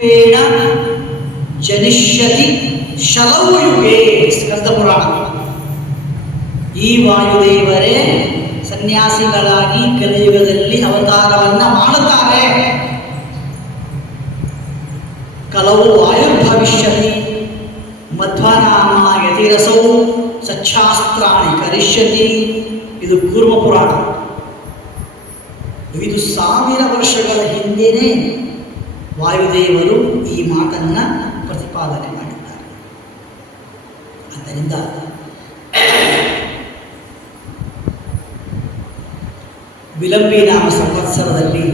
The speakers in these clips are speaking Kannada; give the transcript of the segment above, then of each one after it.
ಪೇಣ ಜನಿಷ್ಯತಿ ಶಲವು ಯುಗೇ ಸ್ಕಂದ ಪುರಾಣ. ಈ ವಾಯುದೇವರೇ ಸನ್ಯಾಸಿಗಳಾಗಿ ಕಲಿಯುಗದಲ್ಲಿ ಅವತಾರವನ್ನ ಮಾಡುತ್ತಾರೆ. ಕಲವು ವಾಯುರ್ಭವಿಷ್ಯತಿ ಮಧ್ವನಾಮ ಯತಿರಸೌ ಸಚ್ಛಾಸ್ತ್ರಾಣಿ ಕರಿಷ್ಯತಿ. ಇದು ಕೂರ್ಮ ಪುರಾಣ. ಐದು ಸಾವಿರ ವರ್ಷಗಳ ಹಿಂದೆಯೇ ವಾಯುದೇವರು ಈ ಮಾತನ್ನು ಪ್ರತಿಪಾದನೆ ಮಾಡಿದ್ದಾರೆ. ಆದ್ದರಿಂದ ವಿಲಂಬಿ ನಾಮ ಸಂವತ್ಸರದಲ್ಲಿ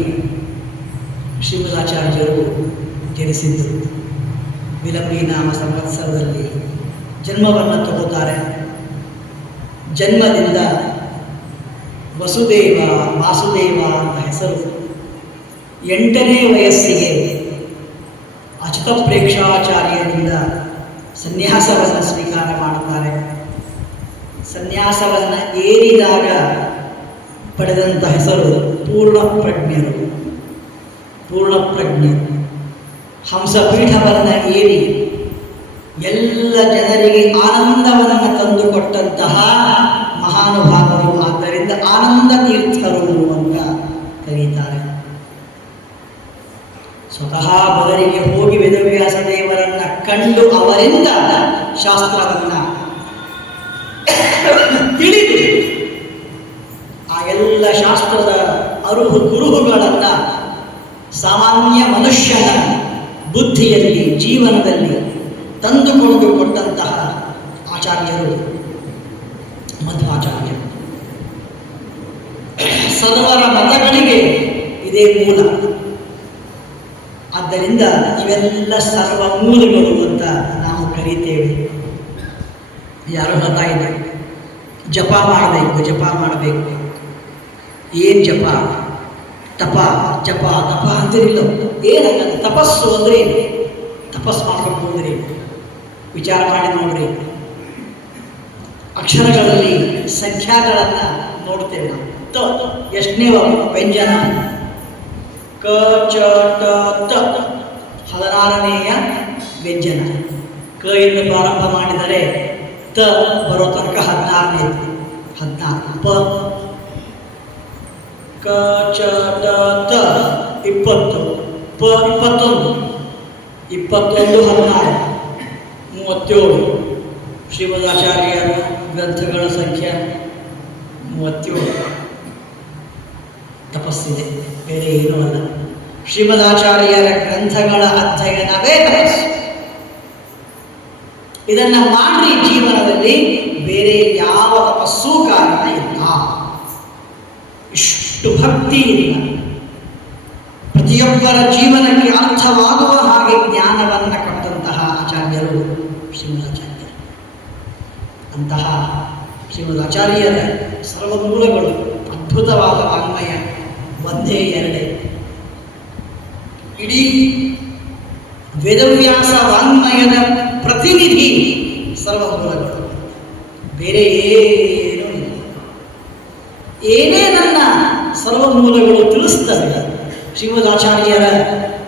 ಶ್ರೀಮದಾಚಾರ್ಯರು ಜನಿಸಿದ್ದರು ವಿಲಂಬಿ ನಾಮ ಸಂವತ್ಸರದಲ್ಲಿ ಜನ್ಮವನ್ನು ತಗೋತಾರೆ. ಜನ್ಮದಿಂದ ವಸುದೇವ, ವಾಸುದೇವ ಅಂತ ಹೆಸರು. ಎಂಟನೇ ವಯಸ್ಸಿಗೆ ಅಚ್ಯುತ ಪ್ರೇಕ್ಷಾಚಾರ್ಯರಿಂದ ಸನ್ಯಾಸವನ್ನು ಸ್ವೀಕಾರ ಮಾಡುತ್ತಾರೆ. ಸನ್ಯಾಸವನ್ನು ಏರಿದಾಗ ಪಡೆದಂಥ ಹೆಸರು ಪೂರ್ಣ ಪ್ರಜ್ಞರು ಪೂರ್ಣ ಪ್ರಜ್ಞೆ ಹಂಸಪೀಠವನ್ನು ಏರಿ ಎಲ್ಲ ಜನರಿಗೆ ಆನಂದವನ್ನು ತಂದುಕೊಟ್ಟಂತಹ ಮಹಾನುಭಾವರು. ಆದ್ದರಿಂದ ಆನಂದ ತೀರ್ಥರು ಅಂತ ಕರೀತಾರೆ. ಸ್ವತಃ ಬದರಿಗೆ ಹೋಗಿ ವೇದವ್ಯಾಸ ದೇವರನ್ನ ಕಂಡು ಶಾಸ್ತ್ರವನ್ನು ತಿಳಿದು ಆ ಎಲ್ಲ ಶಾಸ್ತ್ರದ ಅರುಹು ಕುರುಹುಗಳನ್ನು ಸಾಮಾನ್ಯ ಮನುಷ್ಯನ ಬುದ್ಧಿಯಲ್ಲಿ, ಜೀವನದಲ್ಲಿ ತಂದುಕೊಂಡು ಕೊಟ್ಟಂತಹ ಆಚಾರ್ಯರು ಮಧ್ವಾಚಾರ್ಯರು ಸರ್ವರ ಮತಗಳಿಗೆ ಇದೇ ಮೂಲ. ಆದ್ದರಿಂದ ಇವೆಲ್ಲ ಸರ್ವ ಮೂಲಗಳು ಅಂತ ಕರೀತೇವೆ ಯಾರು ಹತಾ ಇದೆ ಜಪ ಮಾಡಬೇಕು ಜಪ ಮಾಡಬೇಕು. ಏನು ಜಪ? ತಪ ಜಪ, ತಪ ಅಂತಿರಲಿಲ್ಲ. ಏನಲ್ಲ ತಪಸ್ಸು ಅಂದರೆ ಏನು? ತಪಸ್ಸು ಮಾಡಬೇಕು ಅಂದರೆ? ವಿಚಾರ ಮಾಡಿ ನೋಡ್ರಿ. ಅಕ್ಷರಗಳಲ್ಲಿ ಸಂಖ್ಯಾಗಳನ್ನು ನೋಡ್ತೇವೆ ನಾವು. ಎಷ್ಟನೇ ವ್ಯಂಜನ. ಕ, ಚ, ಟ, ತ. ಹದಿನಾರನೆಯ ವ್ಯಂಜನ. ಕ ಪ್ರಾರಂಭ ಮಾಡಿದರೆ ತ ಬರೋ ತನಕ ಹದಿನಾರನೇ ಹದಿನಾರು ಪ ಕ, ಚ ತ, ಇಪ್ಪತ್ತು. ಪ, ಇಪ್ಪತ್ತೊಂದು. ಇಪ್ಪತ್ತೊಂದು, ಹದಿನಾರು. ಮೂವತ್ತೇಳು. ಶ್ರೀಮದಾಚಾರ್ಯರ ಗ್ರಂಥಗಳ ಸಂಖ್ಯೆ ಮೂವತ್ತೇಳು. ತಪಸ್ಸಿದೆ, ಬೇರೆ ಏನೂ ಅಲ್ಲ. ಶ್ರೀಮದಾಚಾರ್ಯರ ಗ್ರಂಥಗಳ ಅಧ್ಯಯನವೇ ತಪಸ್ಸು. ಇದನ್ನ ಮಾಡಿ ಜೀವನದಲ್ಲಿ ಬೇರೆ ಯಾವ ತಪಸ್ಸೂ ಕಾರಣ ಇಲ್ಲ ಇಷ್ಟು ಭಕ್ತಿ ಇಲ್ಲ ಪ್ರತಿಯೊಬ್ಬರ ಜೀವನಕ್ಕೆ ಅರ್ಥವಾಗುವ ಹಾಗೆ ಜ್ಞಾನವನ್ನು ಕೊಟ್ಟಂತಹ ಆಚಾರ್ಯರು ಶ್ರೀಮದಾಚಾರ್ಯರು. ಅಂತಹ ಶ್ರೀಮದಾಚಾರ್ಯರ ಸರ್ವಮೂಲಗಳು ಅದ್ಭುತವಾದ ವಾಂಗ್ಮಯ ಒಂದೇ ಎರಡೇ. ಇಡೀ ವೇದವ್ಯಾಸ ವಾಂಗ್ಮಯದ ಪ್ರತಿನಿಧಿ ಸರ್ವಭೂತಗಳು. ಬೇರೆ ಏನೂ ಇಲ್ಲ. ಏನೇ ನನ್ನ ಸರ್ವಮೂಲಗಳು ತಿಳಿಸ್ತವೆ ಶ್ರೀಮದಾಚಾರ್ಯರ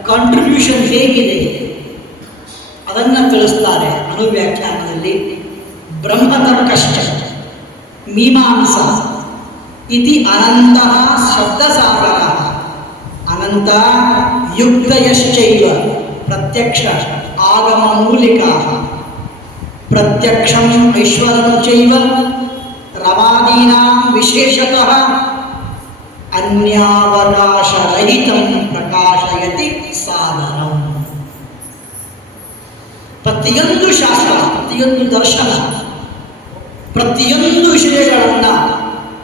ಕಾಂಟ್ರಿಬ್ಯೂಷನ್ ಹೇಗಿದೆ? ಅದನ್ನು ತಿಳಿಸ್ತಾರೆ ಅನುವ್ಯಾಖ್ಯಾನದಲ್ಲಿ ಬ್ರಹ್ಮತರ್ಕಶ್ಚ ಮೀಮಾಂಸ, ಇತಿ ಅನಂತ ಶಬ್ದಸಾಗರ, ಅನಂತ ಯುಕ್ತಯಶ್ಚೈವ. ಪ್ರತ್ಯಕ್ಷ ಆಗಮ ಮೂಲಿಕಾ ಪ್ರತ್ಯಕ್ಷ ಐಶ್ವರಂ ಚೈವ ರವಾದೀನಾಂ ವಿಶೇಷತಃ. ಅನ್ಯಾವಕಾಶರಹಿತಂ ಪ್ರಕಾಶಯತಿ ಸಾಧನ. ಪ್ರತಿಯೊಂದು ಶಾಸ್ತ್ರ, ಪ್ರತಿಯೊಂದು ದರ್ಶನ, ಪ್ರತಿಯೊಂದು ವಿಷಯಗಳನ್ನು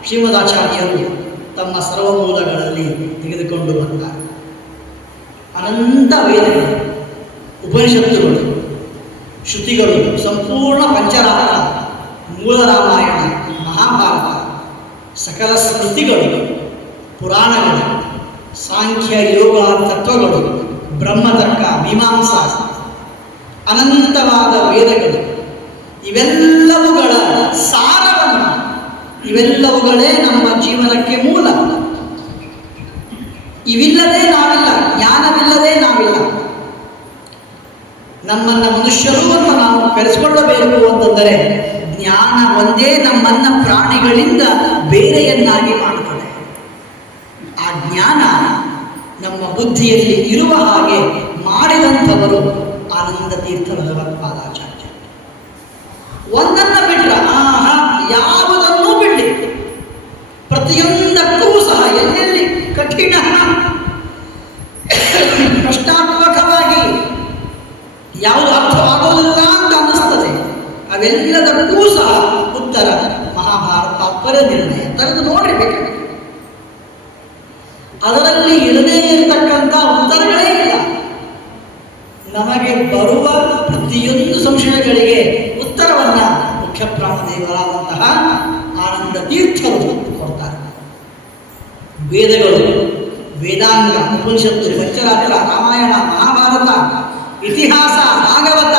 ಶ್ರೀಮದಾಚಾರ್ಯರು ತಮ್ಮ ಸರ್ವಮೂಲಗಳಲ್ಲಿ ತೆಗೆದುಕೊಂಡು ಬಂದ ಅನಂತ ಉಪನಿಷತ್ತುಗಳು, ಶ್ರುತಿಗಳು, ಸಂಪೂರ್ಣ ಪಂಚರಾಮ ಮೂಲ ರಾಮಾಯಣ, ಮಹಾಭಾರತ, ಸಕಲ ಸ್ಮೃತಿಗಳು, ಪುರಾಣಗಳು, ಸಾಂಖ್ಯ ಯೋಗ ತತ್ವಗಳು, ಬ್ರಹ್ಮತರ್ಕ ಮೀಮಾಂಸಾ ಅನಂತವಾದ ವೇದಗಳು, ಇವೆಲ್ಲವುಗಳ ಸಾರವನ್ನು, ಇವೆಲ್ಲವುಗಳೇ ನಮ್ಮ ಜೀವನಕ್ಕೆ ಮೂಲ. ಇವಿಲ್ಲದೆ ನಾವಿಲ್ಲ, ಜ್ಞಾನವಿಲ್ಲದೆ ನಾವಿಲ್ಲ. ನಮ್ಮನ್ನ ಮನುಷ್ಯರು ಅಂತ ನಾವು ಕರೆಸಿಕೊಳ್ಳಬೇಕು ಅಂತಂದರೆ ಜ್ಞಾನ ಒಂದೇ ನಮ್ಮನ್ನ ಪ್ರಾಣಿಗಳಿಂದ ಬೇರೆಯನ್ನಾಗಿ ಮಾಡುತ್ತದೆ. ಆ ಜ್ಞಾನ ನಮ್ಮ ಬುದ್ಧಿಯಲ್ಲಿ ಇರುವ ಹಾಗೆ ಮಾಡಿದಂಥವರು ಆನಂದ ತೀರ್ಥ ಭಗವತ್ಪಾದಾಚಾರ್ಯ ಒಂದನ್ನು ಬಿಟ್ಟರೆ ಆಹಾ, ಯಾವುದನ್ನೂ ಬಿಡಲಿ. ಪ್ರತಿಯೊಂದಕ್ಕೂ ಸಹ ಎಲ್ಲೆಲ್ಲಿ ಕಠಿಣ ಪ್ರಶ್ನಾತ್ಮಕವಾಗಿ ಯಾವುದು ಅರ್ಥವಾಗುವುದಿಲ್ಲ ಅಂತ ಅನ್ನಿಸ್ತದೆ ಅವೆಲ್ಲದಕ್ಕೂ ಸಹ ಉತ್ತರ ಮಹಾಭಾರತ ತಾತ್ಪರ್ಯ ನಿರ್ಣಯ ತೆಗೆದು ನೋಡ್ರಿ ಬೇಕಾದ್ರೆ ಅದರಲ್ಲಿ ಇರದೇ ಇರತಕ್ಕಂಥ ಉತ್ತರಗಳೇ ಇಲ್ಲ. ನಮಗೆ ಬರುವ ಪ್ರತಿಯೊಂದು ಸಂಶಯಗಳಿಗೆ ಉತ್ತರವನ್ನ ಮುಖ್ಯ ಪ್ರಾಣದೇವರಾದಂತಹ ಆನಂದ ತೀರ್ಥರು ಕೊಡ್ತಾರೆ. ವೇದಗಳು, ವೇದಾಂಗ ಉಪನಿಷತ್ತು ಪಂಚರಾತ್ರ ರಾಮಾಯಣ, ಮಹಾಭಾರತ, ಇತಿಹಾಸ, ಭಾಗವತ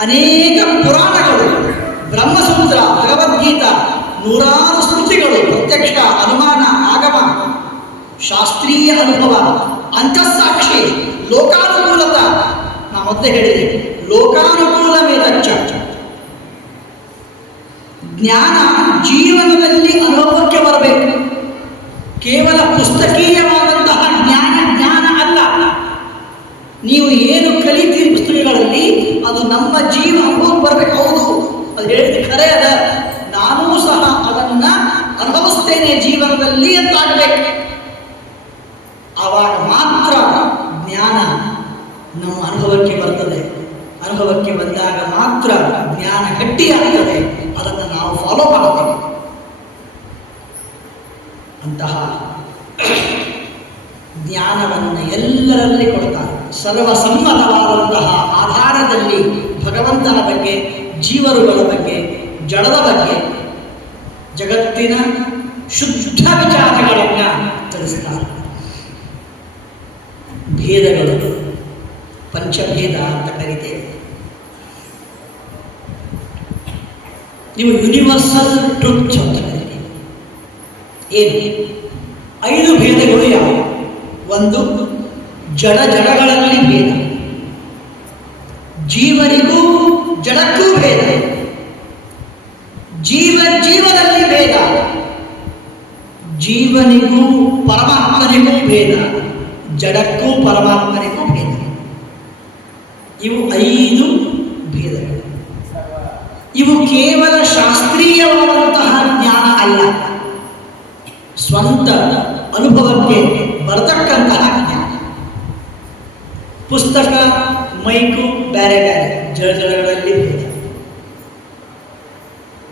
ಅನೇಕ ಪುರಾಣಗಳು, ಬ್ರಹ್ಮಸೂತ್ರ, ಭಗವದ್ಗೀತಾ, ನೂರಾರು ಸ್ಮೃತಿಗಳು, ಪ್ರತ್ಯಕ್ಷ ಅನುಮಾನ, ಆಗಮ, ಶಾಸ್ತ್ರೀಯ ಅನುಭವ ಅಂತಃಸಾಕ್ಷಿ ಲೋಕಾನುಕೂಲತ. ನಾ ಮೊದಲೇ ಹೇಳಿದೆ ಲೋಕಾನುಕೂಲ ಮೇಲಚ್ಚ ಜ್ಞಾನ ಜೀವನದಲ್ಲಿ ಅನುಭವಕ್ಕೆ ಬರಬೇಕು. ಕೇವಲ ಪುಸ್ತಕೀಯವಾದಂತಹ ಜ್ಞಾನ ಜ್ಞಾನ ಅಲ್ಲ ನೀವು ಏನು ಕಲಿತೀರಿ ಪುಸ್ತಕಗಳಲ್ಲಿ ಅದು ನಮ್ಮ ಜೀವ ಅನುಭವಕ್ಕೆ ಬರಬೇಕು, ಹೌದು. ಅದು ಹೇಳಿದ ಖರೆ ಅದ. ನಾನೂ ಸಹ ಅದನ್ನ ಅನುಭವಿಸ್ತೇನೆ ಜೀವನದಲ್ಲಿ ಅಂತಾಗಬೇಕು ಆವಾಗ ಮಾತ್ರ ಜ್ಞಾನ ನಮ್ಮ ಅನುಭವಕ್ಕೆ ಬರ್ತದೆ. ಅನುಭವಕ್ಕೆ ಬಂದಾಗ ಮಾತ್ರ ಜ್ಞಾನ ಗಟ್ಟಿಯಾಗ್ತದೆ ಅದನ್ನು ನಾವು ಫಾಲೋ ಮಾಡಬೇಕು. ಅಂತಹ ಜ್ಞಾನವನ್ನು ಎಲ್ಲರಲ್ಲಿ ಕೊಡ್ತಾರೆ. ಸರ್ವಸಮ್ಮತವಾದಂತಹ ಆಧಾರದಲ್ಲಿ ಭಗವಂತನ ಬಗ್ಗೆ, ಜೀವರುಗಳ ಬಗ್ಗೆ, ಜಡದ ಬಗ್ಗೆ, ಜಗತ್ತಿನ ಶುದ್ಧ ವಿಚಾರಗಳನ್ನು ತಿಳಿಸ್ತಾರೆ. ಭೇದಗಳು, ಪಂಚಭೇದ ಅಂತ ಕರಿತೇವೆ. ನೀವು ಯೂನಿವರ್ಸಲ್ ಟ್ರೂತ್ ಅಂತ ಕರೀತೀವಿ. ಏನು? ಐದು ಭೇದಗಳು ಯಾವುವು? ಒಂದು ಜಡ ಜಡಗಳಲ್ಲಿ ಭೇದ. ಜೀವನಿಗೂ ಜಡಕ್ಕೂ ಭೇದ. ಜೀವ ಜೀವನಲ್ಲಿ ಭೇದ. ಜೀವನಿಗೂ ಪರಮಾತ್ಮನಿಗೂ ಭೇದ. ಜಡಕ್ಕೂ ಪರಮಾತ್ಮನಿಗೂ ಭೇದ. ಇವು ಐದು ಭೇದಗಳು. ಇವು ಕೇವಲ ಶಾಸ್ತ್ರೀಯವಾದಂತಹ ಜ್ಞಾನ ಅಲ್ಲ. ಸ್ವಂತ ಅನುಭವಕ್ಕೆ ಬರತಕ್ಕಂತಹ ಪುಸ್ತಕ, ಮೈಕು ಬೇರೆ ಬೇರೆ ಜಡಜಡಗಳಲ್ಲಿ ಭೇದ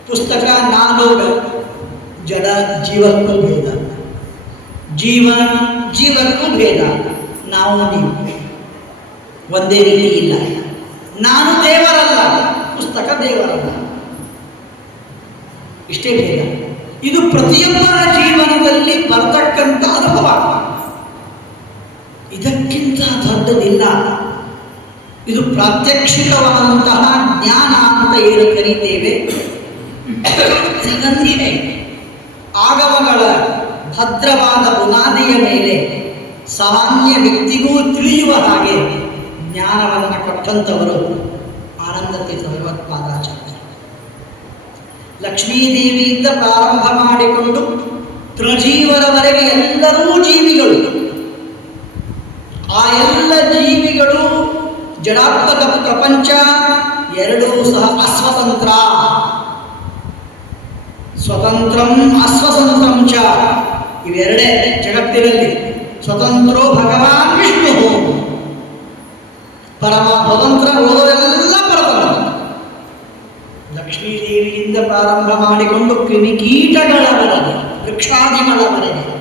ಪುಸ್ತಕ ನಾನು ಜಡ ಜೀವಕ್ಕೂ ಭೇದ. ಜೀವ ಜೀವಕ್ಕೂ ಭೇದ. ನಾವು ನೀವು. ಒಂದೇ ರೀತಿ ಇಲ್ಲ. ನಾನು ದೇವರಲ್ಲ. ಪುಸ್ತಕ ದೇವರಲ್ಲ. ಇಷ್ಟೇ ಭೇದ. ಇದು ಪ್ರತಿಯೊಬ್ಬರ ಜೀವನದಲ್ಲಿ ಬರ್ತಕ್ಕಂಥ ಅನುಭವ. ಇದಕ್ಕಿಂತ ದೊಡ್ಡದಿಲ್ಲ. ಇದು ಪ್ರಾತ್ಯಕ್ಷಿಕವಾದಂತಹ ಜ್ಞಾನ ಅಂತ ಏನು ಕರೀತೇವೆ? ಸಿಗಂದಿನೇ ಆಗಮಗಳ ಭದ್ರವಾದ ಬುನಾದಿಯ ಮೇಲೆ ಸಾಮಾನ್ಯ ವ್ಯಕ್ತಿಗೂ ತಿಳಿಯುವ ಹಾಗೆ ಜ್ಞಾನವನ್ನು ಕೊಟ್ಟಂಥವರು ಆನಂದ ತೀರ್ಥ ಭಗವತ್ಪಾದಾಚಾರ್ಯ ಲಕ್ಷ್ಮೀದೇವಿಯಿಂದ ಪ್ರಾರಂಭ ಮಾಡಿಕೊಂಡು ತ್ರಜೀವರವರೆಗೆ ಎಲ್ಲರೂ ಜೀವಿಗಳು. ಆ ಎಲ್ಲ ಜೀವಿಗಳು ಜಡಾತ್ಮಕ ಪ್ರಪಂಚ, ಎರಡೂ ಸಹ ಅಸ್ವತಂತ್ರ. ಸ್ವತಂತ್ರಂ ಅಸ್ವತಂತ್ರಂ ಚ. ಇವೆರಡೇ ಜಗತ್ತಿನಲ್ಲಿ. ಸ್ವತಂತ್ರೋ ಭಗವಾನ್ ವಿಷ್ಣು. ಪರಮ ಸ್ವತಂತ್ರ ಓದೋದೆಲ್ಲ ಪರತಂತ್ರ ಲಕ್ಷ್ಮೀದೇವಿಯಿಂದ ಪ್ರಾರಂಭ ಮಾಡಿಕೊಂಡು ಕ್ರಿಮಿಕೀಟಗಳವರೆಗೆ, ವೃಕ್ಷಾದಿಗಳವರೆಗೆ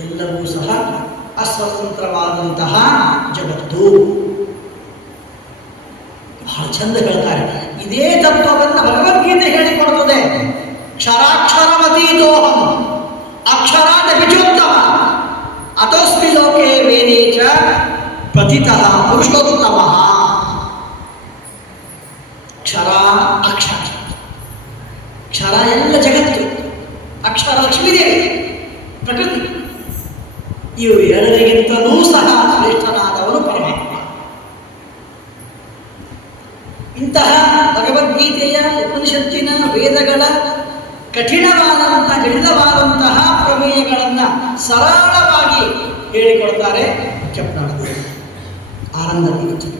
ಎಲ್ಲವೂ ಸಹ ಅಸ್ವತಂತ್ರವಾದಂತಹ ಜಗತ್ತು ಬಹಳ ಚಂದ ಹೇಳ್ತಾರೆ ಇದೇ ತತ್ವವನ್ನು ಭಗವದ್ಗೀತೆ ಹೇಳಿಕೊಡುತ್ತದೆ ಕ್ಷರಾಕ್ಷರಮತೀತೋಹಂ ಅಕ್ಷರಾದ ಬಿಜೋತ್ತಮ ಅತೋಸ್ಮಿ ಲೋಕೆ ವೇದೇ ಚ ಪ್ರತಿತಃ ಪುರುಷೋತ್ತಮ ಕ್ಷರ ಅಕ್ಷರ ಕ್ಷರ ಎಲ್ಲ ಜಗತ್ತು ಅಕ್ಷರ ಲಕ್ಷ್ಮೀದೇವಿ ಪ್ರಕೃತಿ ಇವರು ಎರಡರಿಗಿಂತಲೂ ಸಹ ಶ್ರೇಷ್ಠನಾದವನು ಪರಮಾತ್ಮ. ಇಂತಹ ಭಗವದ್ಗೀತೆಯ ಉಪನಿಷತ್ತಿನ ವೇದಗಳ ಕಠಿಣವಾದಂತಹ ಕಠಿಣವಾದಂತಹ ಪ್ರಮೇಯಗಳನ್ನು ಸರಳವಾಗಿ ಹೇಳಿಕೊಡ್ತಾರೆ ಕೆಪ್ಪನಾಡವರು ಆನಂದದಲ್ಲಿ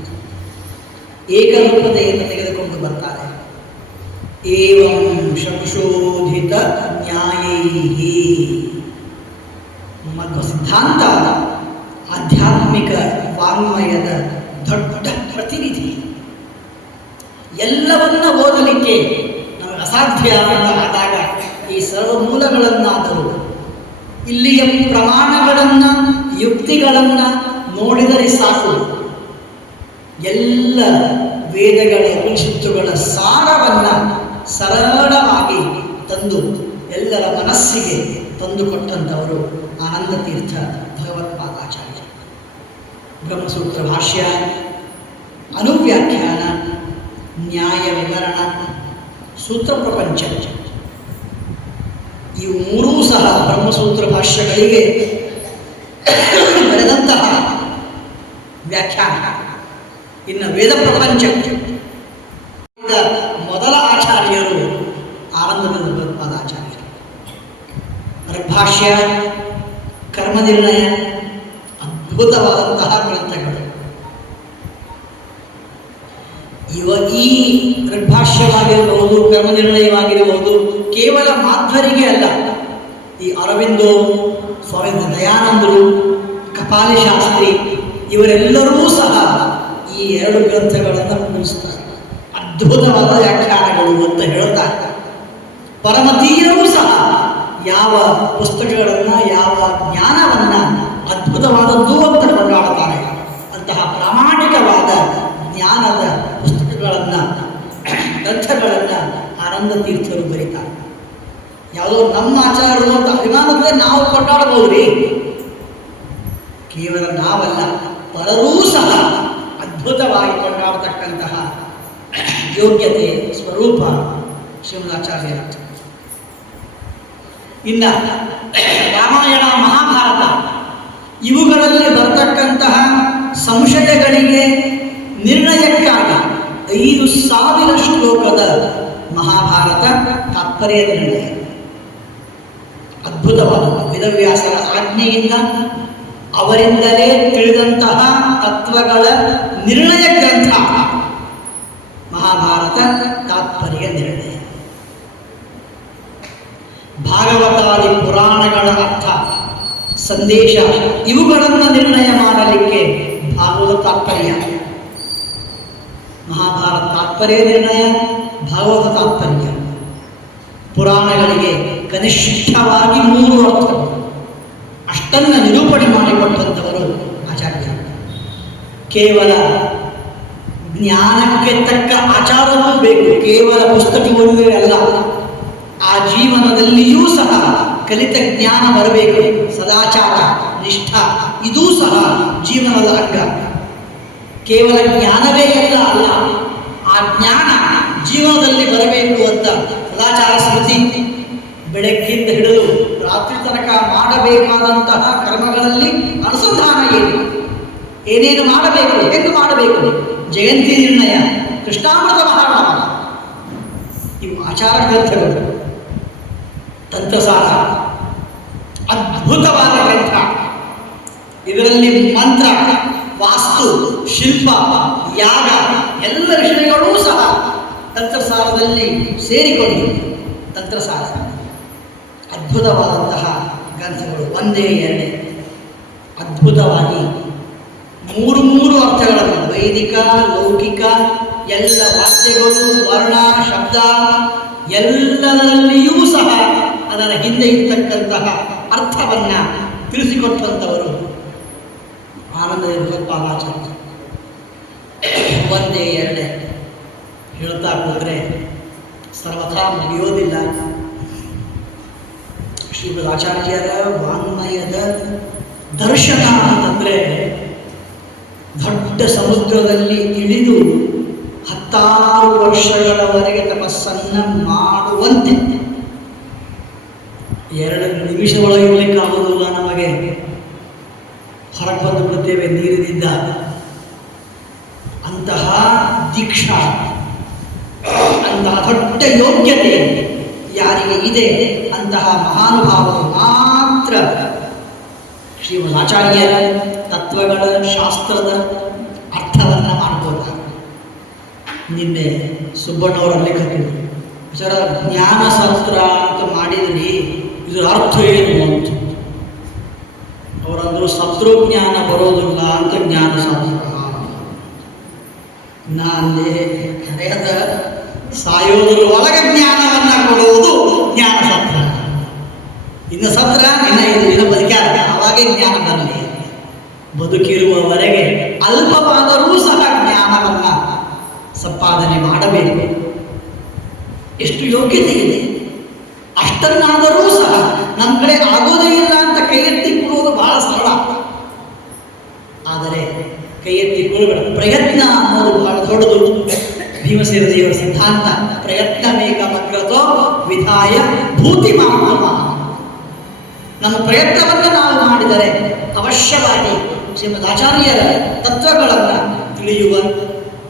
ಏಕರೂಪತೆಯನ್ನು ತೆಗೆದುಕೊಂಡು ಬರ್ತಾರೆ. ಏವಂ ಸಂಶೋಧಿತ ನ್ಯಾಯೈ ಸಿದ್ಧಾಂತ ಆಧ್ಯಾತ್ಮಿಕ ವಾಂಗ್ಮಯದ ದೊಡ್ಡ ಪ್ರತಿನಿಧಿ. ಎಲ್ಲವನ್ನ ಓದಲಿಕ್ಕೆ ನಮಗೆ ಅಸಾಧ್ಯ ಅಂತ ಆದಾಗ ಈ ಸರ್ವ ಮೂಲಗಳನ್ನಾದರೂ ಇಲ್ಲಿಯ ಪ್ರಮಾಣಗಳನ್ನು, ಯುಕ್ತಿಗಳನ್ನು ನೋಡಿದರೆ ಸಾಕು. ಎಲ್ಲ ವೇದಗಳ ಉಪನಿಷತ್ತುಗಳ ಸಾರವನ್ನು ಸರಳವಾಗಿ ತಂದು ಎಲ್ಲರ ಮನಸ್ಸಿಗೆ ತಂದುಕೊಟ್ಟಂಥವರು ಆನಂದ ತೀರ್ಥ ಭಗವತ್ಪಾದಾಚಾರ್ಯ ಬ್ರಹ್ಮಸೂತ್ರ ಭಾಷ್ಯ, ಅನುವ್ಯಾಖ್ಯಾನ, ನ್ಯಾಯ ವಿವರಣ, ಸೂತ್ರ ಪ್ರಪಂಚ. ಇವು ಮೂರೂ ಸಹ ಬ್ರಹ್ಮಸೂತ್ರ ಭಾಷ್ಯಗಳಿಗೆ ಬರೆದಂತಹ ವ್ಯಾಖ್ಯಾನ ಇನ್ನು ವೇದ ಪ್ರಪಂಚ ಮೊದಲ ಆಚಾರ್ಯರು ಭಗವತ್ಪಾದಾಚಾರ್ಯರು ಋಗ್ಭಾಷ್ಯ ಕರ್ಮನಿರ್ಣಯ, ಅದ್ಭುತವಾದಂತಹ ಗ್ರಂಥಗಳು. ಇವ ಈ ಋಗ್ಭಾಷ್ಯವಾಗಿರಬಹುದು ಕರ್ಮನಿರ್ಣಯವಾಗಿರಬಹುದು, ಕೇವಲ ಮಾಧ್ವರಿಗೆ ಅಲ್ಲ. ಈ ಅರವಿಂದೋ, ಸ್ವಾಮಿ ದಯಾನಂದರು ಕಪಾಲಿ ಶಾಸ್ತ್ರಿ ಇವರೆಲ್ಲರೂ ಸಹ ಈ ಎರಡು ಗ್ರಂಥಗಳನ್ನು ಮುಗಿಸ್ತಾರೆ ಅದ್ಭುತವಾದ ವ್ಯಾಖ್ಯಾನಗಳು ಅಂತ ಹೇಳುತ್ತಾರೆ ಪರಮತೀಯರೂ ಸಹ ಯಾವ ಪುಸ್ತಕಗಳನ್ನು, ಯಾವ ಜ್ಞಾನವನ್ನು ಅದ್ಭುತವಾದದ್ದು ಅಂತ ಕೊಂಡಾಡುತ್ತಾರೆ. ಅಂತಹ ಪ್ರಾಮಾಣಿಕವಾದ ಜ್ಞಾನದ ಪುಸ್ತಕಗಳನ್ನು, ಗ್ರಂಥಗಳನ್ನು ಆನಂದ ತೀರ್ಥರು ಬರೀತಾರೆ. ಯಾವುದೋ ನಮ್ಮ ಆಚಾರಗಳು ಅಂತ ನಾವು ಕೊಂಡಾಡಬಹುದು ರೀ ಕೇವಲ ನಾವಲ್ಲ ಪರರೂ ಸಹ ಅದ್ಭುತವಾಗಿ ಕೊಂಡಾಡತಕ್ಕಂತಹ ಯೋಗ್ಯತೆ, ಸ್ವರೂಪ ಶ್ರೀಮದಾಚಾರ್ಯರ ಇನ್ನ ರಾಮಾಯಣ, ಮಹಾಭಾರತ, ಇವುಗಳಲ್ಲಿ ಬರ್ತಕ್ಕಂತಹ ಸಂಶಯಗಳಿಗೆ ನಿರ್ಣಯಕ್ಕಾಗಿ ಐದು ಸಾವಿರ ಶ್ಲೋಕದ ಮಹಾಭಾರತ ತಾತ್ಪರ್ಯ ನಿರ್ಣಯ. ಅದ್ಭುತವಾದ ವೇದವ್ಯಾಸರ ಆಜ್ಞೆಯಿಂದ ಅವರಿಂದಲೇ ತಿಳಿದಂತಹ ತತ್ವಗಳ ನಿರ್ಣಯ ಗ್ರಂಥ ಮಹಾಭಾರತ ತಾತ್ಪರ್ಯ ನಿರ್ಣಯ. ಭಾಗವತಾದಿ ಪುರಾಣಗಳ ಅರ್ಥ, ಸಂದೇಶ, ಇವುಗಳನ್ನು ನಿರ್ಣಯ ಮಾಡಲಿಕ್ಕೆ ಭಾಗವತ ತಾತ್ಪರ್ಯ. ಮಹಾಭಾರತ ತಾತ್ಪರ್ಯ ನಿರ್ಣಯ, ಭಾಗವತ ತಾತ್ಪರ್ಯ. ಪುರಾಣಗಳಿಗೆ ಕನಿಷ್ಠವಾಗಿ ಮೂರು ಅರ್ಥ. ಅಷ್ಟನ್ನ ನಿರೂಪಣೆ ಮಾಡಿಕೊಟ್ಟಂತವರು ಆಚಾರ್ಯ ಕೇವಲ ಜ್ಞಾನಕ್ಕೆ ತಕ್ಕ ಆಚಾರವೂ ಬೇಕು, ಕೇವಲ ಪುಸ್ತಕವೂ ಅಲ್ಲ. ಆ ಜೀವನದಲ್ಲಿಯೂ ಸಹ ಕಲಿತ ಜ್ಞಾನ ಬರಬೇಕು. ಸದಾಚಾರ, ನಿಷ್ಠ, ಇದೂ ಸಹ ಜೀವನದ ಅಂಗ. ಕೇವಲ ಜ್ಞಾನವೇ ಎಲ್ಲ ಅಲ್ಲ, ಆ ಜ್ಞಾನ ಜೀವನದಲ್ಲಿ ಬರಬೇಕು ಅಂತ ಸದಾಚಾರ ಸ್ಮೃತಿ ಬೆಳಗ್ಗಿಂದ ಹಿಡಿದು ರಾತ್ರಿ ತನಕ ಮಾಡಬೇಕಾದಂತಹ ಕರ್ಮಗಳಲ್ಲಿ ಅನುಸಂಧಾನ ಏನು? ಏನೇನು ಮಾಡಬೇಕು, ಹೆಂಗು ಮಾಡಬೇಕು? ಜಯಂತಿ ನಿರ್ಣಯ, ಕೃಷ್ಣಾಮೃತ ಮಹಾರಾಮ. ಇವು ಆಚಾರ ಗ್ರಂಥಗಳು. ತಂತ್ರಸಾರ. ಅದ್ಭುತವಾದ ಗ್ರಂಥ ಇದರಲ್ಲಿ ಮಂತ್ರ, ವಾಸ್ತು, ಶಿಲ್ಪ, ಯಾಗ, ಎಲ್ಲ ವಿಷಯಗಳೂ ಸಹ ತಂತ್ರಸಾರದಲ್ಲಿ ಸೇರಿಕೊಂಡಿದೆ ತಂತ್ರಸಾರ. ಅದ್ಭುತವಾದಂತಹ ಗ್ರಂಥಗಳು ಒಂದೇ ಎರಡೇ. ಅದ್ಭುತವಾಗಿ ಮೂರು ಮೂರು ಅರ್ಥಗಳನ್ನು, ವೈದಿಕ, ಲೌಕಿಕ, ಎಲ್ಲ ವಾಕ್ಯಗಳು ವರ್ಣ, ಶಬ್ದ, ಎಲ್ಲದರಲ್ಲಿಯೂ ಸಹ ಅದರ ಹಿಂದೆ ಇರ್ತಕ್ಕಂತಹ ಅರ್ಥವನ್ನ ತಿಳಿಸಿಕೊಟ್ಟಂಥವರು ಆನಂದ ಭಗವತ್ಪಾದಾಚಾರ್ಯ ಒಂದೇ ಎರಡೇ ಹೇಳ್ತಾ ಹೋದರೆ ಸರ್ವಥಾ ಮುಗಿಯೋದಿಲ್ಲ. ಶ್ರೀಮದ್ ಆಚಾರ್ಯರ ವಾಂಗ್ಮಯದ ದರ್ಶನ ಅಂತಂದರೆ ದೊಡ್ಡ ಸಮುದ್ರದಲ್ಲಿ ಇಳಿದು ಹತ್ತಾರು ವರ್ಷಗಳವರೆಗೆ ತಪಸ್ಸನ್ನ ಮಾಡುವಂತೆ. ಎರಡು ನಿಮಿಷ ಒಳಗಿರ್ಲಿಕ್ಕೆ ನಮಗೆ. ಹೊರಗೆ ಬಂದು ಬಿಡುತ್ತೇವೆ ನೀರಿನಿಂದ ಅಂತಹ ದೀಕ್ಷಾ, ಅಂತಹ ದೊಡ್ಡ ಯೋಗ್ಯತೆ ಯಾರಿಗೆ ಇದೆ? ಅಂತಹ ಮಹಾನುಭಾವರು ಮಾತ್ರ. ಶ್ರೀಮದ್ ಆಚಾರ್ಯರ ತತ್ವಗಳ ಶಾಸ್ತ್ರದ ಅರ್ಥವನ್ನು ಮಾಡ್ಕೋತಾರೆ ನಿನ್ನೆ ಸುಬ್ಬಣ್ಣವರಲ್ಲಿ ಕಟ್ಟಿದ್ರು ಸರ ಜ್ಞಾನ ಶಾಸ್ತ್ರ ಅಂತ ಮಾಡಿದ್ರಿ. ಇದರ ಅರ್ಥ ಏನು ಅಂತ? ಅವರಂದ್ರು ಸತ್ರುಜ್ಞಾನ ಬರೋದಿಲ್ಲ ಅಂತ ಜ್ಞಾನ ಸಾಧಕ ನಾನೇ ಕರೆಯದ ಸಾಯೋದ್ರ ಒಳಗೆ ಜ್ಞಾನವನ್ನು ಕೊಡುವುದು ಜ್ಞಾನ ಸತ್ರ ಇನ್ನು ಸತ್ರ ಇನ್ನ ಇದು ದಿನ ಬದುಕ್ಯಾರ ಅವಾಗೇ ಜ್ಞಾನ ಬರಲಿ. ಬದುಕಿರುವವರೆಗೆ ಅಲ್ಪವಾದರೂ ಸಹ ಜ್ಞಾನವನ್ನು ಸಂಪಾದನೆ ಮಾಡಬೇಕು. ಎಷ್ಟು ಯೋಗ್ಯತೆ ಇದೆ. ಅಷ್ಟನ್ನಾದರೂ ಸಹ ನಮ್ಮ ಕಡೆ ಆಗೋದೇ ಇಲ್ಲ ಅಂತ ಕೈ ಎತ್ತಿ ಕೊಡುವುದು ಬಹಳ ಸರಳ. ಆದರೆ ಕೈ ಎತ್ತಿ ಕೊಡಬೇಡ ಪ್ರಯತ್ನ ಅನ್ನೋದು ಬಹಳ ದೊಡ್ಡದು. ಭೀಮಸೇನ ದೇವರ ಸಿದ್ಧಾಂತ, ಪ್ರಯತ್ನ ಮೇಕಮಗ್ರತೋ ವಿಧಾಯ ಭೂತಿ ಮಾಮ ನಮ್ಮ ಪ್ರಯತ್ನವನ್ನು ನಾವು ಮಾಡಿದರೆ ಅವಶ್ಯವಾಗಿ ಶ್ರೀಮದ್ ಆಚಾರ್ಯರ ತತ್ವಗಳನ್ನು ತಿಳಿಯುವ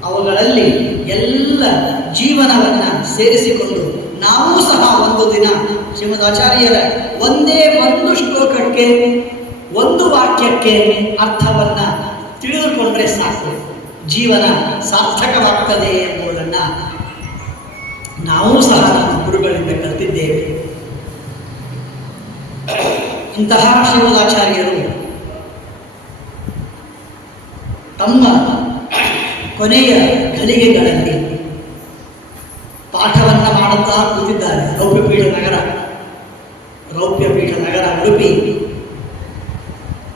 ಅವುಗಳಲ್ಲಿ ಎಲ್ಲ ಜೀವನವನ್ನು ಸೇರಿಸಿಕೊಂಡು ನಾವೂ ಸಹ ಒಂದು ದಿನ ಶ್ರೀಮದ್ ಆಚಾರ್ಯರ ಒಂದೇ ಒಂದು ಶ್ಲೋಕಕ್ಕೆ, ಒಂದು ವಾಕ್ಯಕ್ಕೆ ಅರ್ಥವನ್ನ ತಿಳಿದುಕೊಂಡ್ರೆ ಸಾಕು. ಜೀವನ ಸಾರ್ಥಕವಾಗ್ತದೆ ಎಂಬುದನ್ನು ನಾವು ಸಹ ನಮ್ಮ ಗುರುಗಳಿಂದ ಕಲಿತಿದ್ದೇವೆ. ಇಂತಹ ಶ್ರೀಮದಾಚಾರ್ಯರು ತಮ್ಮ ಕೊನೆಯ ಘಳಿಗೆಗಳಲ್ಲಿ ಪಾಠವನ್ನ ಮಾಡುತ್ತಾ ಕೂತಿದ್ದಾರೆ. ರೌಪ್ಯಪೀಠ ನಗರ. ರೌಪ್ಯಪೀಠ ನಗರ ಉಡುಪಿ.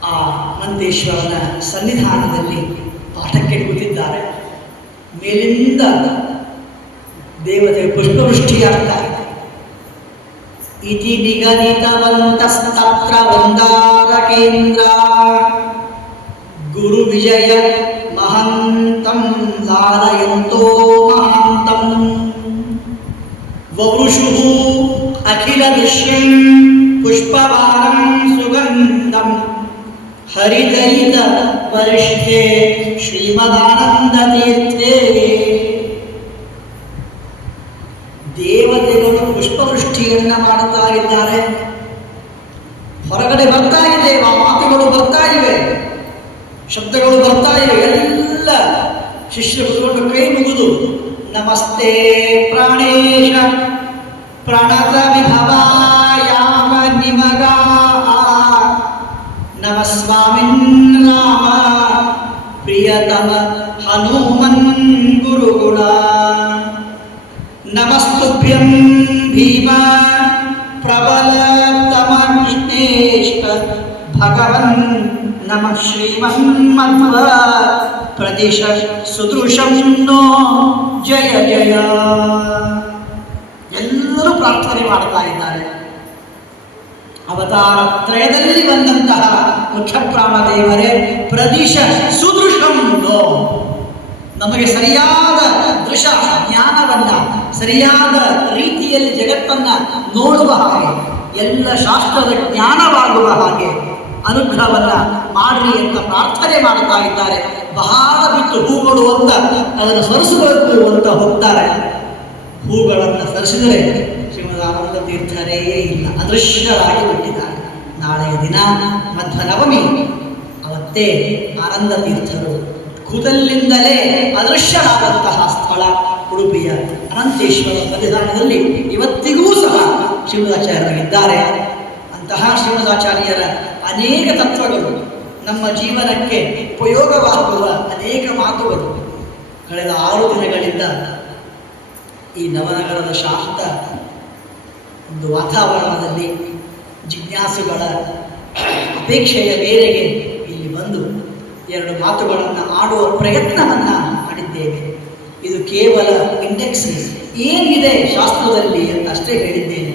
ಆ ಮಂತೇಶ್ವರನ ಸನ್ನಿಧಾನದಲ್ಲಿ ಪಾಠಕ್ಕೆ ಕೂತಿದ್ದಾರೆ. ಮೇಲಿಂದ ದೇವತೆ ಪುಷ್ಪವೃಷ್ಟಿಯಾಗ್ತಾ ಇದೆ. ಇತಿ ನಿಗದಿತವಂತಸ್ತತ್ರ ವಂದಾರ ಕೇಂದ್ರ ಗುರು ವಿಜಯ ಮಹಂತಂ ಲಾಲಯಂತೋ ವವೃಷು ಅಖಿಲ ದೃಶ್ಯಂ ಪುಷ್ಪವಾರಂ ಸುಗಂಧಂ ಹರಿದೈತ ಪರಿಷ್ಠೆ ಶ್ರೀಮದಾನಂದ ತೀರ್ಥೇ ದೇವತೆಗಳು ಪುಷ್ಪವೃಷ್ಟಿಯನ್ನ ಮಾಡುತ್ತಾ ಇದ್ದಾರೆ. ಹೊರಗಡೆ ಬರ್ತಾ ಇದೆ, ಆ ಮಾತುಗಳು ಬರ್ತಾ ಇವೆ, ಶಬ್ದಗಳು ಬರ್ತಾ ಇವೆ. ಎಲ್ಲ ಶಿಷ್ಯರು ಕೈ ಮುಗಿದು नमस्ते प्राणेश प्रणतविभवायामनिमगा नमस्वामिन् नाम प्रियतम हनुमन् गुरुगुणा नमस्तुभ्यं भीम प्रबलतमनिष्ठेष्ट भगवन् नमः श्रीमन्मन्व प्रदिश सुदृशं नो ಜಯ ಜಯ. ಎಲ್ಲರೂ ಪ್ರಾರ್ಥನೆ ಮಾಡ್ತಾ ಇದ್ದಾರೆ. ಅವತಾರ ತ್ರಯದಲ್ಲಿ ಬಂದಂತಹ ಮುಖ್ಯ ದೇವರೇ, ಪ್ರದೇಶ ಸುದೃಶಂ ನಮಗೆ ಸರಿಯಾದ ದೃಶ ಜ್ಞಾನವನ್ನ, ಸರಿಯಾದ ರೀತಿಯಲ್ಲಿ ಜಗತ್ತನ್ನ ನೋಡುವ ಹಾಗೆ, ಎಲ್ಲ ಶಾಸ್ತ್ರದ ಜ್ಞಾನವಾಗುವ ಹಾಗೆ ಅನುಗ್ರಹವನ್ನ ಮಾಡ್ರಿ ಅಂತ ಪ್ರಾರ್ಥನೆ ಮಾಡ್ತಾ ಇದ್ದಾರೆ. ಬಹಳ ಬಿಟ್ಟು ಹೂಗಳು ಅಂತ ಅದನ್ನು ಸರಿಸಬೇಕು ಅಂತ ಹೋಗ್ತಾರೆ. ಹೂಗಳನ್ನು ಸರಿಸಿದರೆ ಶ್ರೀಮದಾನಂದ ತೀರ್ಥರೇ ಇಲ್ಲ. ಅದೃಶ್ಯರಾಗಿ ಬಿಟ್ಟಿದ್ದಾರೆ. ನಾಳೆಯ ದಿನ ಮಧ್ವ ನವಮಿ ಅವತ್ತೇ ಆನಂದ ತೀರ್ಥರು ಕೂದಲಿಂದಲೇ ಅದೃಶ್ಯರಾದಂತಹ ಸ್ಥಳ ಉಡುಪಿಯ ಅನಂತೇಶ್ವರ ಸನ್ನಿಧಾನದಲ್ಲಿ ಇವತ್ತಿಗೂ ಸಹ ಶ್ರೀಮದಾಚಾರ್ಯರಿದ್ದಾರೆ ಅಂತಹ ಶ್ರೀಮದಾಚಾರ್ಯರ ಅನೇಕ ತತ್ವಗಳು ನಮ್ಮ ಜೀವನಕ್ಕೆ ಉಪಯೋಗವಾಗುವ ಅನೇಕ ಮಾತುಗಳು ಕಳೆದ ಆರು ದಿನಗಳಿಂದ ಈ ನವನಗರದ ಶಾಂತ ಒಂದು ವಾತಾವರಣದಲ್ಲಿ ಜಿಜ್ಞಾಸುಗಳ ಅಪೇಕ್ಷೆಯ ಮೇರೆಗೆ ಇಲ್ಲಿ ಬಂದು ಎರಡು ಮಾತುಗಳನ್ನು ಆಡುವ ಪ್ರಯತ್ನವನ್ನು ಮಾಡಿದ್ದೇವೆ. ಇದು ಕೇವಲ ಇಂಡೆಕ್ಸ್ ಏನಿದೆ ಶಾಸ್ತ್ರದಲ್ಲಿ ಅಂತ ಅಷ್ಟೇ ಹೇಳಿದ್ದೇನೆ.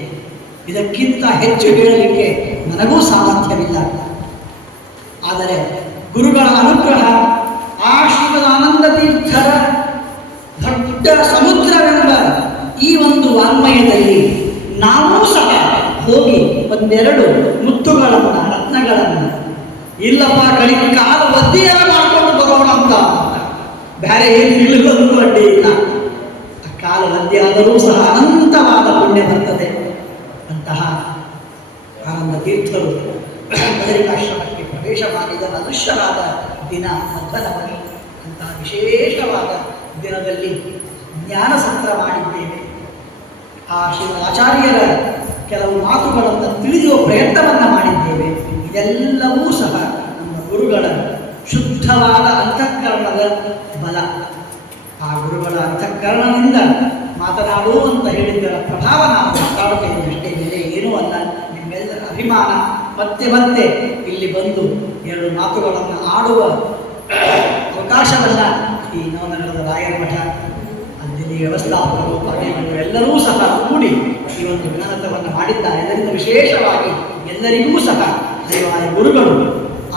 ಇದಕ್ಕಿಂತ ಹೆಚ್ಚು ಹೇಳಲಿಕ್ಕೆ ನನಗೂ ಸಾಮರ್ಥ್ಯವಿಲ್ಲ. ಆದರೆ ಗುರುಗಳ ಅನುಗ್ರಹ ಆ ಶ್ರೀಮದ್ ಆನಂದ ತೀರ್ಥರ ದೊಡ್ಡ ಸಮುದ್ರವೆಂಬ ಈ ಒಂದು ವಾನ್ಮಯದಲ್ಲಿ ನಾವು ಸಹ ಹೋಗಿ ಒಂದೆರಡು ಮುತ್ತುಗಳನ್ನು, ರತ್ನಗಳನ್ನು, ಇಲ್ಲಪ್ಪ ಕಳಿ ಕಾಲ ಒದ್ದೆಯೆಲ್ಲ ಮಾಡ್ಕೊಂಡು ಬರೋಣ ಅಂತ. ಬೇರೆ ಏನು ನಿಲ್ಲೋದು ಅಡ್ಡಿ ಇಲ್ಲ. ಕಾಲ ಕಾಲದಲ್ಲಿ ಆದರೂ ಸಹ ಅನಂತವಾದ ಪುಣ್ಯ ಬರ್ತದೆ. ಅಂತಹ ತೀರ್ಥರು ಬದರಿಕಾಶ್ರಮಕ್ಕೆ ಪ್ರವೇಶ ಮಾಡಿದ ಅದೃಶ್ಯವಾದ ದಿನ ಮಧ್ವನವಮಿ ಅಂತಹ ವಿಶೇಷವಾದ ದಿನದಲ್ಲಿ ಜ್ಞಾನ ಸಂತ್ರ ಮಾಡಿದ್ದೇವೆ. ಆ ಶ್ರೀ ಆಚಾರ್ಯರ ಕೆಲವು ಮಾತುಗಳನ್ನು ತಿಳಿಯುವ ಪ್ರಯತ್ನವನ್ನು ಮಾಡಿದ್ದೇವೆ. ಇದೆಲ್ಲವೂ ಸಹ ನಮ್ಮ ಗುರುಗಳ ಶುದ್ಧವಾದ ಅಂತಃಕರಣದ ಬಲ. ಆ ಗುರುಗಳ ಅಂತಃಕರಣದಿಂದ ಮಾತನಾಡುವಂತ ಹೇಳಿದ್ದರ ಪ್ರಭಾವ ನಾವು ಮಾತಾಡುತ್ತೇವೆ ಅಷ್ಟೇ. ಬೆಲೆ ಏನೂ ಅಲ್ಲ. ಅಭಿಮಾನ ಮತ್ತೆ ಮತ್ತೆ ಇಲ್ಲಿ ಬಂದು ಎರಡು ಮಾತುಗಳನ್ನು ಆಡುವ ಅವಕಾಶವನ್ನ ಈ ನವನಗರದ ರಾಯರ ಮಠ ಅಲ್ಲಿ ವ್ಯವಸ್ಥಾಪಕರು ಪಾರ್ಟಿಗಳು ಎಲ್ಲರೂ ಸಹ ಕೂಡಿ ಈ ಒಂದು ವಿನಂತವನ್ನು ಮಾಡಿದ್ದಾರೆ. ಇದರಿಂದ ವಿಶೇಷವಾಗಿ ಎಲ್ಲರಿಗೂ ಸಹ ದೇವಾಲಯ ಗುರುಗಳು,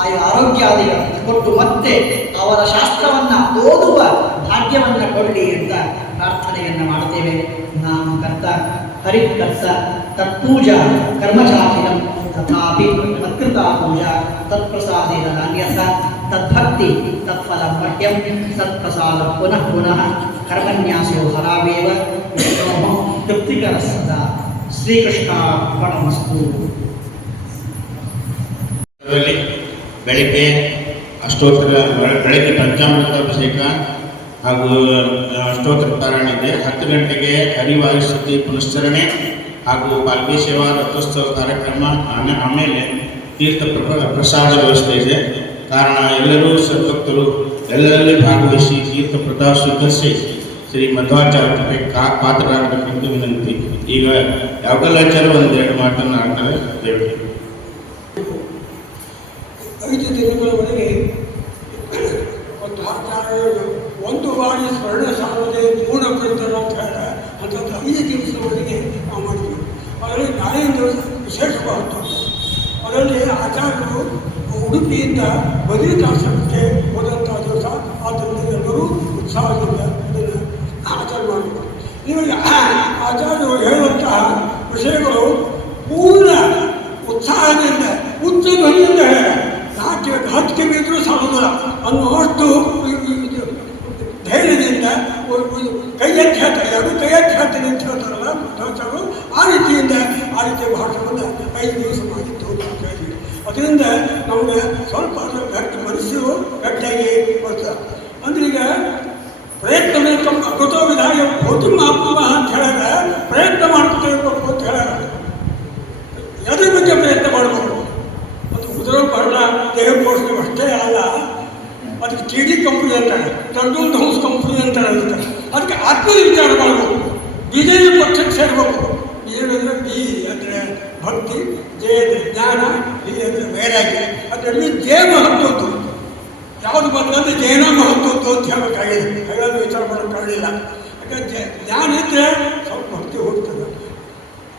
ಆಯಾ ಆರೋಗ್ಯಾದಿಗಳನ್ನು ಕೊಟ್ಟು ಮತ್ತೆ ಅವರ ಶಾಸ್ತ್ರವನ್ನು ಓದುವ ಭಾಗ್ಯವನ್ನು ಕೊಡಲಿ ಅಂತ ಪ್ರಾರ್ಥನೆಯನ್ನು ಮಾಡ್ತೇವೆ. ನಾನು ಕರ್ತ ಹರಿಕರ್ತ ತತ್ಪೂಜಾ ಕರ್ಮಚಾರಿಣಂ ತಥಾಪಿ ಮತ್ಕೃತಾ ಪೂಜಾ ತತ್ಪ್ರಸಾದೇನ ನಾಣ್ಯಥ ತದ್ಭಕ್ತಿ ತತ್ಫಲಂ ಮಹ್ಯಂ ತತ್ಪ್ರಸಾದ ಪುನಃ ಪುನಃ ಕರ್ಮನ್ಯಾಸೋ ಹರಾವೇವ ವಿಷ್ಣೋಃ ತೃಪ್ತಿಕರ ಸದಾ ಶ್ರೀಕೃಷ್ಣಾರ್ಪಣಮಸ್ತು ಅದರಲ್ಲಿ ಬೆಳಿಗ್ಗೆ ಅಷ್ಟೋತ್ತರ ಬೆಳಗ್ಗೆ ಪಂಚಾಮೃತ ಅಭಿಷೇಕ ಹಾಗೂ ಅಷ್ಟೋತ್ತರ ಪಾರಾಯಣ ಇದೆ. ಹತ್ತು ಗಂಟೆಗೆ ಹರಿವಾಯುಸ್ತುತಿ ಪುನಶ್ಚರಣೆ ಹಾಗೂ ಪಾಲ್ಗೆ ಸೇವಾ ರಥೋತ್ಸವ ಕಾರ್ಯಕ್ರಮ, ಆಮೇ- ಆಮೇಲೆ ತೀರ್ಥ ಪ್ರ- ಪ್ರಸಾದ ವ್ಯವಸ್ಥೆ ಇದೆ. ಕಾರಣ, ಎಲ್ಲರೂ ಸದ್ಭಕ್ತರು ಎಲ್ಲರಲ್ಲಿ ಭಾಗವಹಿಸಿ ತೀರ್ಥ ಪ್ರಸಾದ ಸ್ವೀಕರಿಸಿ ಶ್ರೀ ಮಧ್ವಾಚಾರ್ಯ ಕಾ, ಪಾತ್ರರಾಗಬೇಕೆಂದು ವಿನಂತಿ. ಈಗ ಯಾವಗಲಾಚಾರ್ಯ ಒಂದೆರಡು ಮಾತನ್ನು ಆಡ್ತಾರೆ ದೇವರು ಐದು ದಿನಗಳವರೆಗೆ ಒಂದು ಒಂದು ಬಾರಿ ಸ್ವರ್ಣ ಸಾಲದೆ ಪೂರ್ಣ ಕೃತರು ಅಂತ ಅಂಥದ್ದು ಐದು ದಿವಸದವರೆಗೆ ನಾವು ಮಾಡಿದ್ವಿ ಅದರಲ್ಲಿ ನಾಳೆಯಿಂದ ವಿಶೇಷವಾದ ಅದರಲ್ಲಿ ಆಚಾರ್ಯರು ಉಡುಪಿಯಿಂದ ಬದ್ರಿಕಾಶ್ರಮಕ್ಕೆ ಹೋದಂಥ ದಿವಸ ಆದ್ದರಿಂದ ಎಲ್ಲರೂ ಉತ್ಸಾಹದಿಂದ ಇದನ್ನು ಆಚರಣೆ ಮಾಡಬೇಕು ನಿಮಗೆ ಆಚಾರ್ಯರು ಹೇಳುವಂತಹ ವಿಷಯಗಳು ಪೂರ್ಣ ಉತ್ಸಾಹದಿಂದ ಉಚ್ಚ ಹೇಳ ನಾಟ್ಯ ಹತ್ತು ಕಿವಿ ಸಾಲ ಸಾಲುದಿಲ್ಲ ಅನ್ನುವಷ್ಟು ಇ- ಇ- ಎರಡು ಕೈಯಖ್ಯಾತ ಕೈ ಎತ್ತಿ ಕೈ ಅಂತ ಹೇಳ್ತಾರಲ್ಲ ಆ ರೀತಿಯಿಂದ ಆ ರೀತಿಯ ಭಾಷಣವನ್ನು ಐದು ದಿವಸ ಮಾಡಿತ್ತು ಅಂತ ಹೇಳಿದ್ವಿ ಅದರಿಂದ ನಮಗೆ ಸ್ವಲ್ಪ ಅದರ ಗಟ್ಟಿ ಮನಸ್ಸು ಗಟ್ಟಿಯಾಗಿ ಬರ್ತದೆ. ಅಂದ್ರೆ ಈಗ ಪ್ರಯತ್ನ ಕೃತೋ ವಿಧಾನ ಭೌತಿಕ ಆತ್ಮ ಅಂತ ಹೇಳಿದ್ರೆ ಪ್ರಯತ್ನ ಮಾಡ್ಕೊತಿರ್ಬೇಕು ಅಂತ ಹೇಳ್ಯಾರ ಯಾವುದ್ರ ಬಗ್ಗೆ ಪ್ರಯತ್ನ ಮಾಡಬೇಕು? ಅದು ಉದರ, ಪರ್ಣ, ದೇಹ ಪೋಷಣೆ ಅಷ್ಟೇ ಅಲ್ಲ. ಅದಕ್ಕೆ ಟಿ ಡಿ ಕಂಪ್ನಿ ಅಂತಾರೆ ಕಂಟ್ರೋಲ್ ಹೌಸ್ ಕಂಪ್ನಿ ಅಂತಾರೆ ಅದಕ್ಕೆ ಅದಕ್ಕೆ ಆತ್ಮೀಯ ವಿಚಾರ ಮಾಡಬೇಕು. ಬಿಜೆಪಿ ಪಕ್ಷಕ್ಕೆ ಸೇರಬೇಕು. ಬಿಜೆಪಿ ಅಂದರೆ ಬಿ ಅಂದರೆ ಭಕ್ತಿ ಜೆ ಅಂದರೆ ಜ್ಞಾನ ಬಿ ಅಂದರೆ ವೈರಾಗ್ಯ. ಅದರಲ್ಲಿ ಜೇ ಮಹತ್ವದ್ದು ಯಾವುದು ಬಂದಂದರೆ ಜೇನ ಮಹತ್ವದ್ದು ಅಂತ ಹೇಳಬೇಕಾಗಿದೆ. ಹಾಗಾಗಿ ವಿಚಾರ ಮಾಡೋಕ್ಕಾಗಲಿಲ್ಲ ಯಾಕಂದ್ರೆ ಜ್ಞಾನ ಇದ್ದರೆ ಸ್ವಲ್ಪ ಭಕ್ತಿ ಹೋಗ್ತದೆ.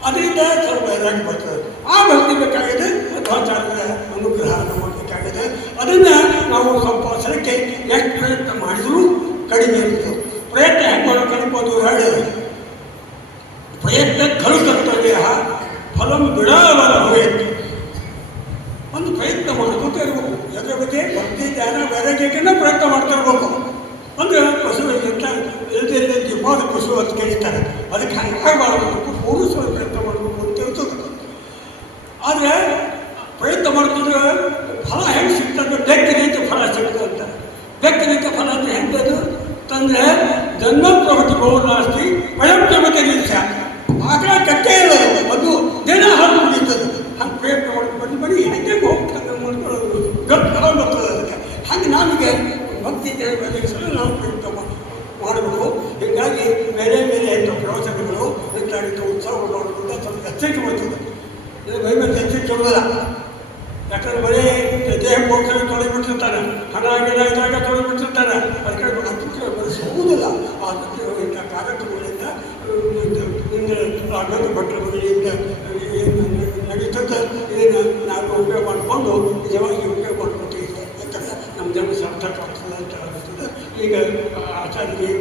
ಅದರಿಂದ ಸ್ವಲ್ಪ ವೈರಾಗ್ಯ ಬರ್ತದೆ. ಆ ಭಕ್ತಿ ಬೇಕಾಗಿದೆ. ಮಧ್ವಾಚಾರ್ಯರ ಅನುಗ್ರಹ ಬೇಕಾಗಿದೆ ಅದನ್ನ ನಾವು ಸ್ವಲ್ಪ ಎಷ್ಟು ಪ್ರಯತ್ನ ಮಾಡಿದರೂ ಕಡಿಮೆ ಇರ್ತದೆ ಪ್ರಯತ್ನ ಹೆಂಗೆ ಮಾಡೋಕೆ ಹೇಳಿದೆ ಪ್ರಯತ್ನ ಖಲು ಕರ್ತವ್ಯ ಫಲಂ ಬಿಡಾವರ ಹೋಯಿತು ಒಂದು ಪ್ರಯತ್ನ ಮಾಡ್ಕೊತ ಇರ್ಬೇಕು ಎದ್ರ ಬಗ್ಗೆ ಭಕ್ತಿ ಜ್ಞಾನ ವೈರಾಗ್ಯಕ್ಕೆಲ್ಲ ಪ್ರಯತ್ನ ಮಾಡ್ತಾ ಇರ್ಬೇಕು ಅಂದ್ರೆ ಪಶು ಎಂತ ಎಲ್ದೆಲ್ಲ ಜಿಮ್ಮಾದ ಪಶು ಅಂತ ಕೇಳ್ತಾರೆ ಅದಕ್ಕೆ ಹಂಗೆ ಮಾಡಬೇಕು ಪುರುಷರು ಪ್ರಯತ್ನ ಮಾಡಬೇಕು ಅಂತ ಇರ್ತದೆ ಆದರೆ ಪ್ರಯತ್ನ ಮಾಡ್ತಿದ್ರೆ ಫಲ ಹೆಂಗೆ ಸಿಗ್ತದೆ ಬೆಕ್ಕಿನಿಂದ ಫಲ ಸಿಗ್ತದೆ ಬೆಕ್ಕಿನಿಂದ ಫಲ ಅಂದ್ರೆ ಹೆಂಗೆ ಅದು ತಂದ್ರೆ ಜನ್ಮ ಪ್ರವೃತ್ತಿ ಬಹುನಾಸ್ತಿ ಸ್ವಯಂ ಪ್ರವೃತ್ತಿ ನಿಲ್ಸ ಆಕಳ ಕಟ್ಟೆ ಇರೋದು ಅದು ದಿನ ಹಾಲು ಕುಡಿತದೆ ಹಂಗೆ ಪ್ರಯತ್ನ ಮಾಡಿ ಬನ್ನಿ ಬನ್ನಿ ಹೆಂಗೆ ಹೋಗ್ತದೆ ಮಾಡ್ಕೊಳ್ಳೋದು ಗಟ್ ಫಲ ಬರ್ತದೆ ಅದಕ್ಕೆ ಹಾಗೆ ನಮಗೆ ಭಕ್ತಿ ಮಾಡ್- ಮಾಡಬೇಕು ಹೀಗಾಗಿ ಬೇರೆ ಬೇರೆ ಇಂಥ ಪ್ರವಚನಗಳು ಇಂಥ ಉತ್ಸವಗಳು ಮಾಡೋದ್ರಿಂದ ಸ್ವಲ್ಪ ಎಚ್ಚರಿಕೆ ಮಾಡ್ತದೆ ಇದು ಬೈಬಲ್ ಎಚ್ಚರಿಕೆ ಕೊಡೋದಿಲ್ಲ ಯಾಕಂದ್ರೆ ಬರೀ ದೇಹ ಪೋಷಣೆ ತೊಳೆಬಿಟ್ಟಿರ್ತಾನೆ ಹಣ ಗಿಡ ಇದ್ದಾಗ ತೊಳೆಬಿಟ್ಟಿರ್ತಾನೆ ಅದಕ್ಕೆ ಅದಕ್ಕೆ ಬರೆಸುವುದಿಲ್ಲ ಆ ಕಾರ್ಯಕ್ರಮಗಳಿಂದ ಇಂದ ಭಟ್ರು ಅಡಿಗೆ